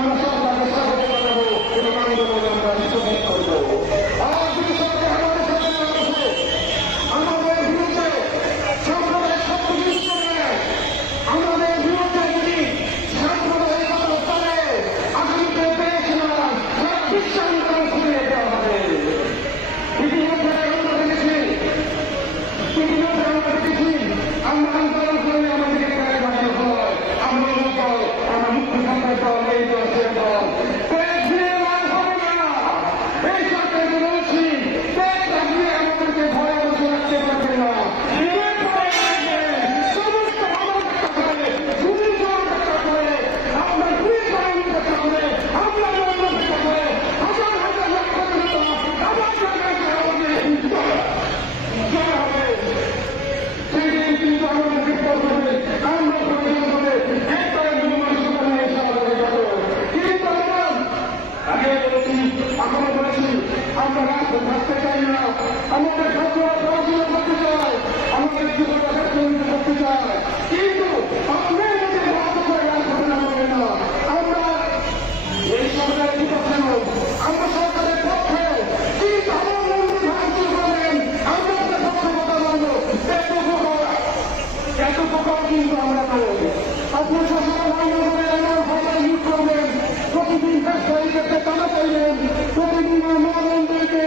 আমরা সরকারকে স্বাগত জানাবো এবং আন্দোলনে আমরা স্থগিত করবো। আর যদি সরকার আমাদের সাথে না বসে আমাদের বিরুদ্ধে সাম্প্রদায়িক শক্তি যুক্ত নেয়, আমাদের বিরুদ্ধে যদি সাম্প্রদায়িকতা করে আগামীতে পেয়েছিলাম সারা বিশ্বের আন্দোলন ঘুরিয়ে দেওয়া হবে। ইতিমধ্যে আমরা দেখেছি আমরা আন্দোলন করলে আমাদেরকে গায়ে বাড়ানো হয়, আমরা মুক্তি সংগ্রামের দল, এই দল, সে দল এই সরকারকে বলছি আমাদেরকে ভয় বসে রাখতে পারবে না। সমস্ত আমরা পুলিশ বাহিনী করতে হবে, আমরা করতে হবে, হাজার হাজার লক্ষ আবার হবে সেদিন কিন্তু আমাদের গ্রেফতার করবে, আমরা প্রয়োজন হবে একবারে মানসিকতা এসে আমাদের যাবো। কিন্তু আমরা আগে বলেছি, এখনো বলেছি, আমরা রাস্তায় থাকতে চাই না, আমাদের ছাত্ররা পড়াশোনা করতে চায়, আমাদের যুবকরা চাকরি করতে চায়, কিন্তু আপনার যদি ভাগ্য করে রাস্তাতে নামবে না। আমরা এই সরকারের বিপক্ষে নই, আমরা সরকারের পক্ষে, কিন্তু আমার মন্দির ভাঙচুর করবেন, আমরা আপনার পক্ষে কথা বলবো, এত প্রকার কিন্তু আমরা করব। আপনার সরকার আমার ভাষা ইউজ করবেন, প্রতিদিন ব্যবসায়ীদেরকে টাকা চাইবেন, প্রতিদিন আমার মন্দিরকে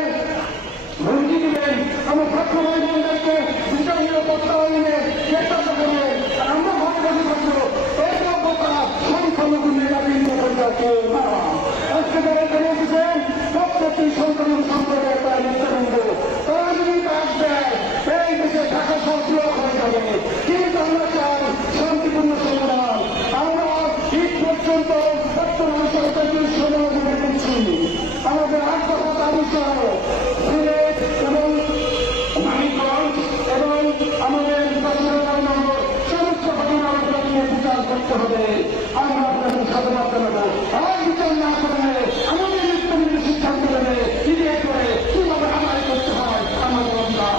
হুমকি দিবেন, আমার ছাত্র ভাই বোনদেরকে বিচার নিরাপত্তা আইনে চেষ্টা করবেন। আমরা ভাবে বসে থাকবো, এত প্রকার সংখ্যালঘু নেতাদের কেউ না। আজকে যারা এখানে এসেছেন প্রত্যেকটি সংখ্যালঘু সম্প্রদায়ের তার নেতৃবৃন্দ, তারা যদি কাজ দেয় এই দেশে ঢাকা শহর হয়ে যাবে। কিন্তু আমরা চাই শান্তিপূর্ণ সমাধান। আমরা ঈদ পর্যন্ত বর্তমান সরকারের সময় দিতে দিচ্ছি। আমাদের আত্মহত্যা দাবি সহ সিলেট এবং মানিকগঞ্জ এবং আমাদের সমস্ত ঘটনা নিয়ে বিচার করতে হবে। আমরা আপনাদের সাধুবাদ জানাবো। আর বিচার না করলে আমাদের নেতৃত্ব সিদ্ধান্ত নেবে ইডিয়ে করে কিভাবে আদায় করতে হয় আমাদের অধিকার।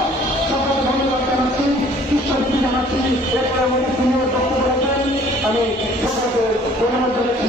সকল ধন্যবাদ জানাচ্ছি, কৃষ্ণকে জানাচ্ছি। এরপরে আমাদের সিনিয়র বক্তব্য রাখবেন, আমি সকলকে ধন্যবাদ জানাচ্ছি।